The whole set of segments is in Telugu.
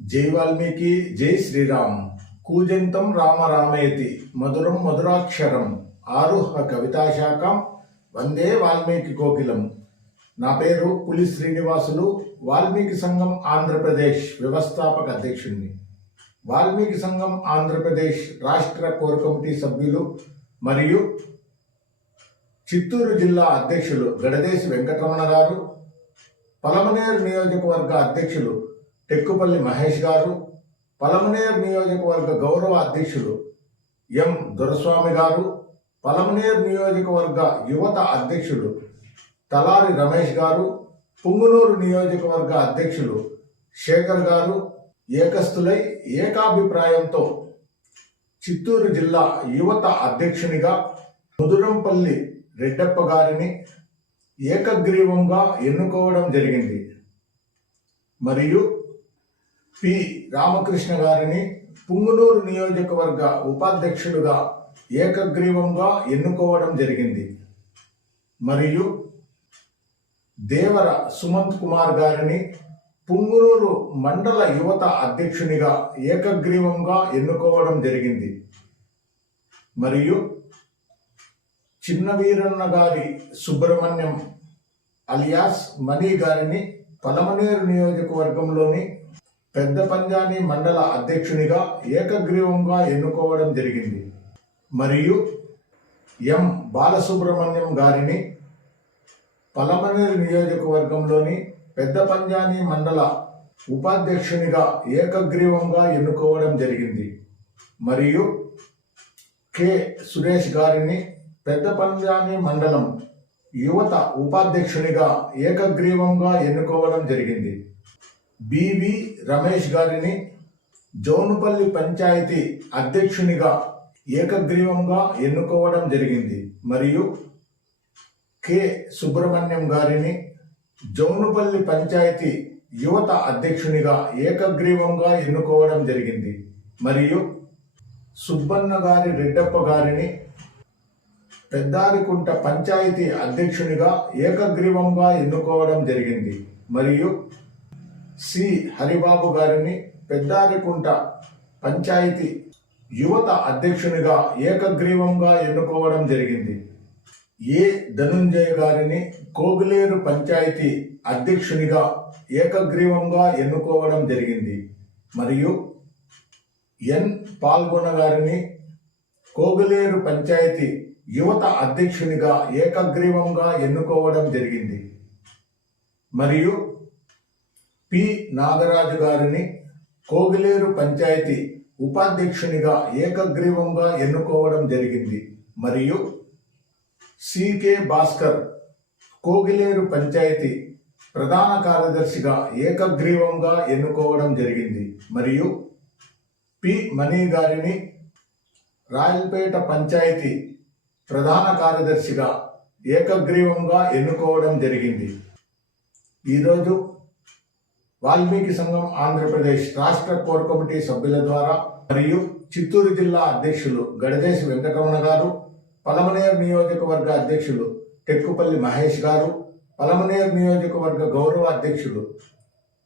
జై వాల్మీకి జై శ్రీరామ్. కూజంతం రామ రామేతి మధురం మధురాక్షరం ఆరుహ కవితాశాఖం వందే వాల్మీకి కోకిలం. నా పేరు పులి శ్రీనివాసులు. వాల్మీకి సంఘం ఆంధ్రప్రదేశ్ వ్యవస్థాపక అధ్యక్షుడిని. వాల్మీకి సంఘం ఆంధ్రప్రదేశ్ రాష్ట్ర కోర్ కమిటీ సభ్యులు మరియు చిత్తూరు జిల్లా అధ్యక్షులు గడదేశి వెంకటరమణ గారు, పలమనేరు నియోజకవర్గ అధ్యక్షులు టెక్కుపల్లి మహేష్ గారు, పలమనేరు నియోజకవర్గ గౌరవ అధ్యక్షులు ఎం దొరస్వామి గారు, పలమనేరు నియోజకవర్గ యువత అధ్యక్షులు తలారి రమేష్ గారు, పుంగునూరు నియోజకవర్గ అధ్యక్షులు శేఖర్ గారు ఏకస్తులై ఏకాభిప్రాయంతో చిత్తూరు జిల్లా యువత అధ్యక్షునిగా ముదురంపల్లి రెడ్డప్ప గారిని ఏకగ్రీవంగా ఎన్నుకోవడం జరిగింది. మరియు పి రామకృష్ణ గారిని పుంగునూరు నియోజకవర్గ ఉపాధ్యక్షుడుగా ఏకగ్రీవంగా ఎన్నుకోవడం జరిగింది. మరియు దేవర సుమంత్ కుమార్ గారిని పుంగునూరు మండల యువత అధ్యక్షునిగా ఏకగ్రీవంగా ఎన్నుకోవడం జరిగింది. మరియు చిన్నవీరన్న గారి సుబ్రహ్మణ్యం అలియాస్ మణి గారిని పలమనేరు నియోజకవర్గంలోని పెద్ద పంజాని మండల అధ్యక్షునిగా ఏకగ్రీవంగా ఎన్నుకోవడం జరిగింది. మరియు ఎం బాలసుబ్రహ్మణ్యం గారిని పలమనేరు నియోజకవర్గంలోని పెద్ద పంజాని మండల ఉపాధ్యక్షునిగా ఏకగ్రీవంగా ఎన్నుకోవడం జరిగింది. మరియు కె సురేష్ గారిని పెద్ద పంజాని మండలం యువత ఉపాధ్యక్షునిగా ఏకగ్రీవంగా ఎన్నుకోవడం జరిగింది. బివి రమేష్ గారిని జౌనుపల్లి పంచాయతీ అధ్యక్షునిగా ఏకగ్రీవంగా ఎన్నుకోవడం జరిగింది. మరియు కె సుబ్రహ్మణ్యం గారిని జౌనుపల్లి పంచాయతీ యువత అధ్యక్షునిగా ఏకగ్రీవంగా ఎన్నుకోవడం జరిగింది. మరియు సుబ్బన్న గారి రెడ్డప్ప గారిని పెద్దారికుంట పంచాయతీ అధ్యక్షునిగా ఏకగ్రీవంగా ఎన్నుకోవడం జరిగింది. మరియు సి హరిబాబు గారిని పెద్దారికుంట పంచాయతీ యువత అధ్యక్షునిగా ఏకగ్రీవంగా ఎన్నుకోవడం జరిగింది. ఏ ధనుంజయ గారిని కోగులేరు పంచాయతీ అధ్యక్షునిగా ఏకగ్రీవంగా ఎన్నుకోవడం జరిగింది. మరియు ఎన్ పాల్గొన గారిని కోగులేరు పంచాయతీ యువత అధ్యక్షునిగా ఏకగ్రీవంగా ఎన్నుకోవడం జరిగింది. మరియు పి నాగరాజు గారిని కోగిలేరు పంచాయతీ ఉపాధ్యక్షునిగా ఏకగ్రీవంగా ఎన్నుకోవడం జరిగింది. మరియు సికే భాస్కర్ కోగిలేరు పంచాయతీ ప్రధాన కార్యదర్శిగా ఏకగ్రీవంగా ఎన్నుకోవడం జరిగింది. మరియు పి మణి గారిని రాయలపేట పంచాయతీ ప్రధాన కార్యదర్శిగా ఏకగ్రీవంగా ఎన్నుకోవడం జరిగింది. ఈరోజు వాల్మీకి సంఘం ఆంధ్రప్రదేశ్ రాష్ట్ర కోర్ కమిటీ సభ్యుల ద్వారా మరియు చిత్తూరు జిల్లా అధ్యక్షులు గడదేశి వెంకటరమణ గారు, పలమనేరు నియోజకవర్గ అధ్యక్షులు టెక్కుపల్లి మహేష్ గారు, పలమనేరు నియోజకవర్గ గౌరవ అధ్యక్షులు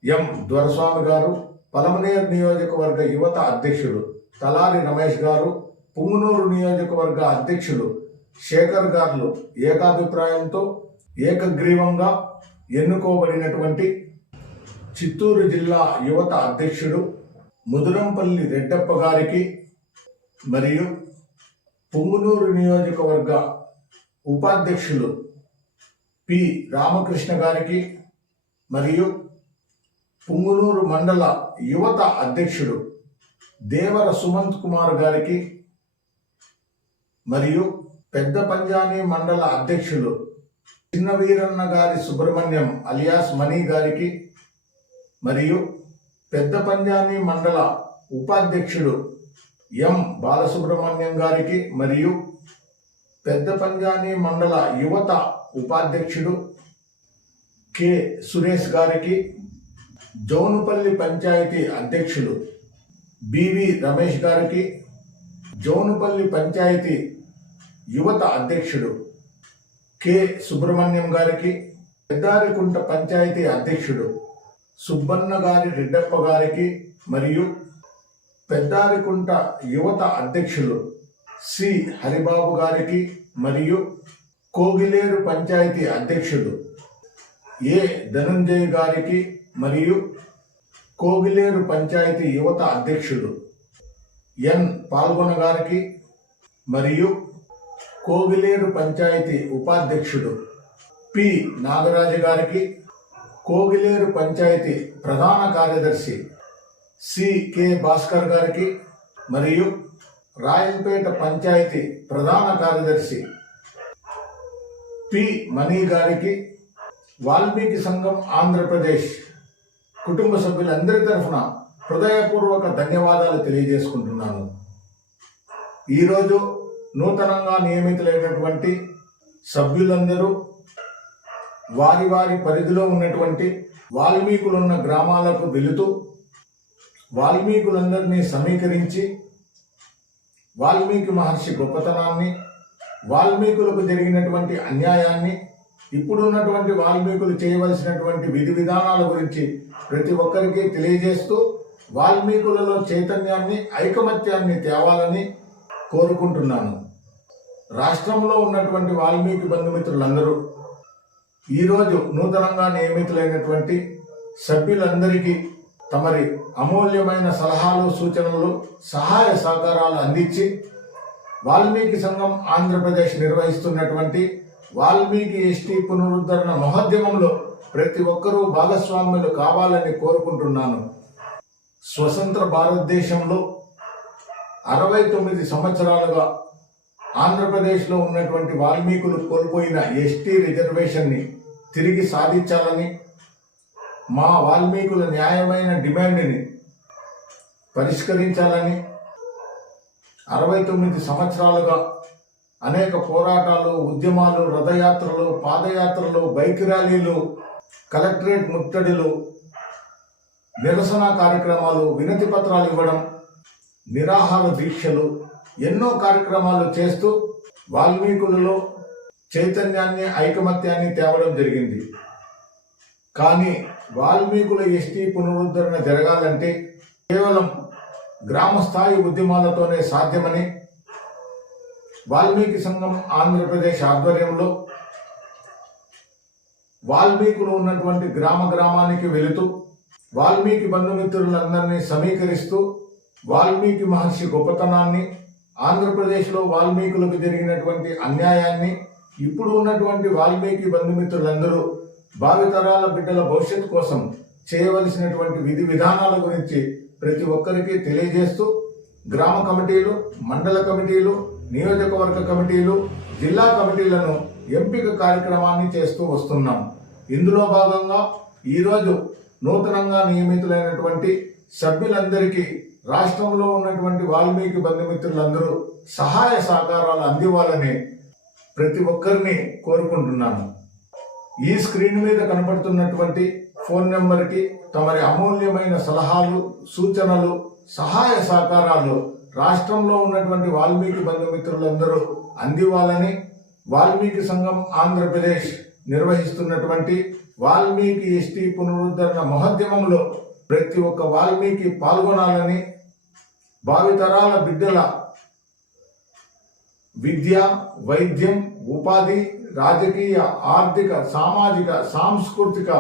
ఎం దొరస్వామి గారు, పలమనేరు నియోజకవర్గ యువత అధ్యక్షులు తలారి రమేష్ గారు, పుంగునూరు నియోజకవర్గ అధ్యక్షులు శేఖర్ గారు ఏకాభిప్రాయంతో ఏకగ్రీవంగా ఎన్నుకోబడినటువంటి చిత్తూరు జిల్లా యువత అధ్యక్షుడు ముదురంపల్లి రెడ్డప్ప గారికి మరియు పుంగునూరు నియోజకవర్గ ఉపాధ్యక్షులు పి రామకృష్ణ గారికి మరియు పుంగునూరు మండల యువత అధ్యక్షుడు దేవర సుమంత్ కుమార్ గారికి మరియు పెద్ద పంజాని మండల అధ్యక్షులు చిన్నవీరన్న గారి సుబ్రహ్మణ్యం అలియాస్ మణి గారికి మరియు పెద్ద పంజాని మండల ఉపాధ్యక్షుడు ఎం బాలసుబ్రహ్మణ్యం గారికి మరియు పెద్ద పంజాని మండల యువత ఉపాధ్యక్షుడు కె సురేష్ గారికి, జౌనుపల్లి పంచాయతీ అధ్యక్షులు బివి రమేష్ గారికి, జౌనుపల్లి పంచాయతీ యువత అధ్యక్షుడు కె సుబ్రహ్మణ్యం గారికి, పెద్దారికుంట పంచాయతీ అధ్యక్షుడు సుబ్బన్న గారి రెడ్డప్ప గారికి మరియు పెద్దారికుంట యువత అధ్యక్షులు సి హరిబాబు గారికి మరియు కోగిలేరు పంచాయతీ అధ్యక్షుడు ఏ ధనుంజయ్ గారికి మరియు కోగిలేరు పంచాయతీ యువత అధ్యక్షుడు ఎన్ పాల్గొన గారికి మరియు కోగిలేరు పంచాయతీ ఉపాధ్యక్షుడు పి నాగరాజు గారికి, కోగిలేరు పంచాయతీ ప్రధాన కార్యదర్శి సి కె భాస్కర్ గారికి మరియు రాయలపేట పంచాయతీ ప్రధాన కార్యదర్శి పి మణి గారికి వాల్మీకి సంఘం ఆంధ్రప్రదేశ్ కుటుంబ సభ్యులందరి తరఫున హృదయపూర్వక ధన్యవాదాలు తెలియజేసుకుంటున్నాను. ఈరోజు నూతనంగా నియమితులైనటువంటి సభ్యులందరూ వారి వారి పరిధిలో ఉన్నటువంటి వాల్మీకులున్న గ్రామాలకు వెళుతూ వాల్మీకులందరినీ సమీకరించి వాల్మీకి మహర్షి గొప్పతనాన్ని, వాల్మీకులకు జరిగినటువంటి అన్యాయాన్ని, ఇప్పుడున్నటువంటి వాల్మీకులు చేయవలసినటువంటి విధి విధానాల గురించి ప్రతి ఒక్కరికి తెలియజేస్తూ వాల్మీకులలో చైతన్యాన్ని, ఐకమత్యాన్ని తేవాలని కోరుకుంటున్నాను. రాష్ట్రంలో ఉన్నటువంటి వాల్మీకి బంధుమిత్రులందరూ ఈరోజు నూతనంగా నియమితులైనటువంటి సభ్యులందరికీ తమరి అమూల్యమైన సలహాలు, సూచనలు, సహాయ సహకారాలు అందించి వాల్మీకి సంఘం ఆంధ్రప్రదేశ్ నిర్వహిస్తున్నటువంటి వాల్మీకి ఎస్టీ పునరుద్ధరణ మహోద్యమంలో ప్రతి ఒక్కరూ భాగస్వాములు కావాలని కోరుకుంటున్నాను. స్వతంత్ర భారతదేశంలో 69 సంవత్సరాలుగా ఆంధ్రప్రదేశ్లో ఉన్నటువంటి వాల్మీకులు కోల్పోయిన ఎస్టీ రిజర్వేషన్ని తిరిగి సాధించాలని, మా వాల్మీకుల న్యాయమైన డిమాండ్ని పరిష్కరించాలని 69 సంవత్సరాలుగా అనేక పోరాటాలు, ఉద్యమాలు, రథయాత్రలు, పాదయాత్రలు, బైక్ ర్యాలీలు, కలెక్టరేట్ ముట్టడిలు, నిరసన కార్యక్రమాలు, వినతి పత్రాలు ఇవ్వడం, నిరాహార దీక్షలు, ఎన్నో కార్యక్రమాలు చేస్తూ వాల్మీకులలో చైతన్యాన్ని, ఐకమత్యాన్ని తేవడం జరిగింది. కానీ వాల్మీకుల ఎస్టీ పునరుద్ధరణ జరగాలంటే కేవలం గ్రామ స్థాయి ఉద్యమాలతోనే సాధ్యమని వాల్మీకి సంఘం ఆంధ్రప్రదేశ్ ఆధ్వర్యంలో వాల్మీకులు ఉన్నటువంటి గ్రామానికి వెళుతూ వాల్మీకి బంధుమిత్రులందరినీ సమీకరిస్తూ వాల్మీకి మహర్షి గొప్పతనాన్ని, ఆంధ్రప్రదేశ్లో వాల్మీకులకు జరిగినటువంటి అన్యాయాన్ని, ఇప్పుడు ఉన్నటువంటి వాల్మీకి బంధుమిత్రులందరూ భావితరాల బిడ్డల భవిష్యత్తు కోసం చేయవలసినటువంటి విధి విధానాల గురించి ప్రతి ఒక్కరికి తెలియజేస్తూ గ్రామ కమిటీలు, మండల కమిటీలు, నియోజకవర్గ కమిటీలు, జిల్లా కమిటీలను ఎంపిక కార్యక్రమాన్ని చేస్తూ వస్తున్నాం. ఇందులో భాగంగా ఈరోజు నూతనంగా నియమితులైనటువంటి సభ్యులందరికీ రాష్ట్రంలో ఉన్నటువంటి వాల్మీకి బంధుమిత్రులందరూ సహాయ సహకారాలు అందివ్వాలని ప్రతి ఒక్కరిని కోరుకుంటున్నాను. ఈ స్క్రీన్ మీద కనపడుతున్నటువంటి ఫోన్ నెంబర్కి తమరి అమూల్యమైన సలహాలు, సూచనలు, సహాయ సహకారాలు రాష్ట్రంలో ఉన్నటువంటి వాల్మీకి బంధుమిత్రులందరూ అందివ్వాలని వాల్మీకి సంఘం ఆంధ్రప్రదేశ్ నిర్వహిస్తున్నటువంటి వాల్మీకి ఎస్టీ పునరుద్ధరణ మహోద్యమంలో ప్రతి ఒక్క వాల్మీకి పాల్గొనాలని, భావితరాల బిడ్డల విద్య, వైద్యం, ఉపాధి, రాజకీయ, ఆర్థిక, సామాజిక, సాంస్కృతిక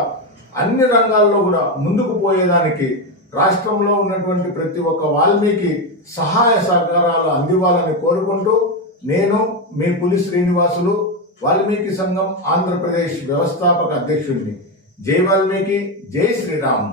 అన్ని రంగాల్లో కూడా ముందుకు పోయేదానికి రాష్ట్రంలో ఉన్నటువంటి ప్రతి ఒక్క వాల్మీకి సహాయ సహకారాలు అందివ్వాలని కోరుకుంటూ నేను మీ పులి శ్రీనివాసులు, వాల్మీకి సంఘం ఆంధ్రప్రదేశ్ వ్యవస్థాపక అధ్యక్షుడిని. జై వాల్మీకి, జై శ్రీరామ్.